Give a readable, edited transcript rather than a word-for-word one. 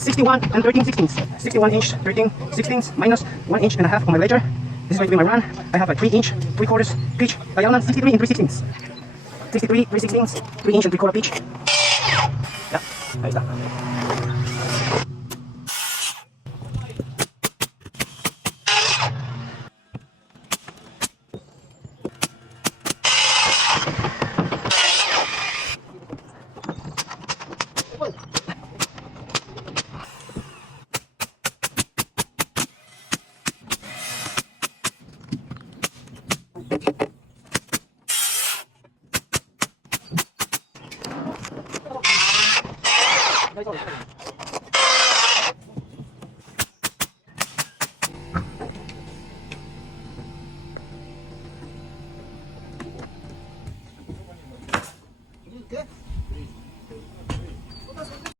61 and 13 sixteenths. 61 inch 13 sixteenths minus 1 inch and a half on my ledger. This is going to be my run. I have a 3 inch 3/4 pitch diagonal, 63 and 3 sixteenths. 63 3 sixteenths, 3 inch and 3/4 pitch. Yeah, ahí está. That's all.